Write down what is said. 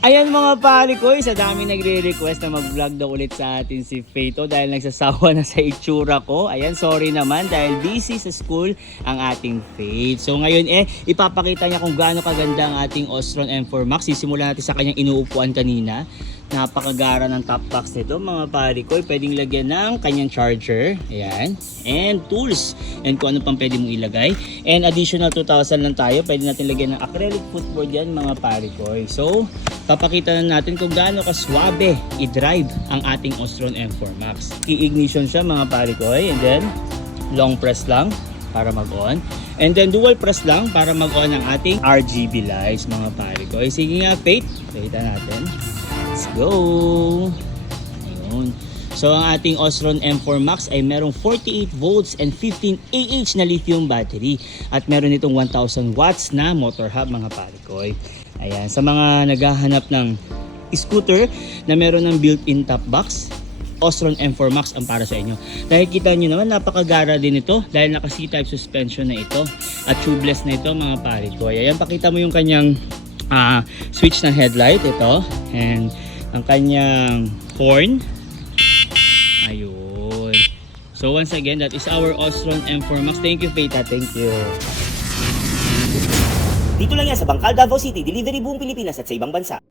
Ayan mga pare ko, sa dami nagre-request na mag-vlog daw ulit sa atin si Fato dahil nagsasawa na sa itsura ko. Ayan, sorry naman dahil busy sa school ang ating Faith. So ngayon ipapakita niya kung gaano kaganda ang ating Ostron M4 Max. Sisimulan natin sa kanyang inuupuan kanina. Napakagara ng top box nito mga pare ko. Pwedeng lagyan ng kanyang charger. Ayan. And tools. And kung ano pang pwede mong ilagay. And additional 2,000 lang tayo. Pwede natin lagyan ng acrylic footboard yan mga pare ko. So, papakita na natin kung gaano kaswabe i-drive ang ating Ostron M4 Max. I-ignition siya mga pare ko. And then, long press lang para mag-on. And then, dual press lang para mag-on ang ating RGB lights mga pare ko. Sige nga, Faith. Pakita natin. Let's go! Ayun. So ang ating Ostron M4 Max ay merong 48 volts and 15 Ah na lithium battery. At meron itong 1,000 watts na motor hub mga parikoy. Ayan. Sa mga naghahanap ng scooter na meron ng built-in top box, Ostron M4 Max ang para sa inyo. Dahil kita nyo naman, napakagara din ito dahil naka C-type suspension na ito at tubeless na ito mga parikoy. Ayan, pakita mo yung kanyang switch ng headlight ito and ang kanyang horn. Ayun. So once again, that is our Ostron M4 Max. Thank you, Faith. Thank you. Dito lang yan sa Bangkal, Davao City. Delivery buong Pilipinas at sa ibang bansa.